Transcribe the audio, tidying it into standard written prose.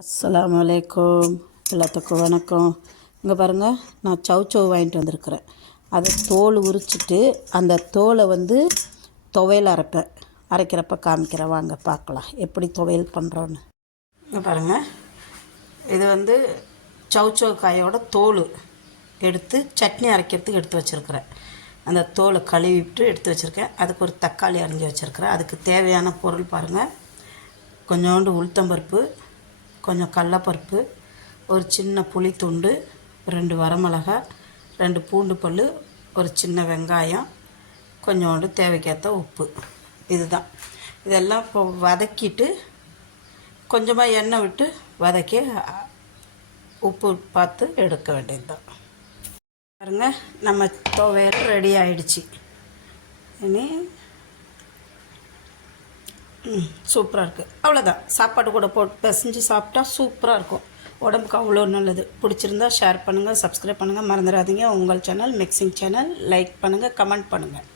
அஸ்ஸலாமு அலைக்கும். எல்லாத்துக்கும் வணக்கம். இங்கே பாருங்கள், நான் சவ் வாங்கிட்டு வந்திருக்கிறேன். அதை தோல் உரிச்சிட்டு அந்த தோலை துவையல் அரைக்கிறப்ப காமிக்கிறேன். வாங்க பார்க்கலாம் எப்படி துவையல் பண்ணுறோன்னு. இங்கே பாருங்கள், இது சவ் காயோட தோல் எடுத்து சட்னி அரைக்கிறதுக்கு எடுத்து வச்சுருக்கிறேன். அந்த தோலை கழுவிட்டு எடுத்து வச்சுருக்கேன். அதுக்கு ஒரு தக்காளி அரிஞ்சு வச்சுருக்கிறேன். அதுக்கு தேவையான பொருள் பாருங்கள். கொஞ்சோண்டு உளுத்தம்பருப்பு, கொஞ்சம் கடலப்பருப்பு, ஒரு சின்ன புளி துண்டு, 2 வரமிளகாய், 2 பூண்டு பல், ஒரு சின்ன வெங்காயம், கொஞ்சோண்டு தேவைக்கேற்ற உப்பு. இதுதான். இதெல்லாம் இப்போ வதக்கிட்டு கொஞ்சமாக எண்ணெய் விட்டு வதக்கி உப்பு பார்த்து எடுக்க வேண்டியது தான். பாருங்க, நம்ம துவையல் ரெடி ஆகிடுச்சு. இனி சூப்பராக இருக்குது. அவ்வளோதான். சாப்பாடு கூட போட்டு பிசைஞ்சு சாப்பிட்டா சூப்பராக இருக்கும். உடம்புக்கு அவ்வளோ நல்லது. பிடிச்சிருந்தா ஷேர் பண்ணுங்கள், சப்ஸ்கிரைப் பண்ணுங்கள், மறந்துடாதீங்க. உங்கள் சேனல் மிக்சிங் சேனல் லைக் பண்ணுங்கள், கமெண்ட் பண்ணுங்கள்.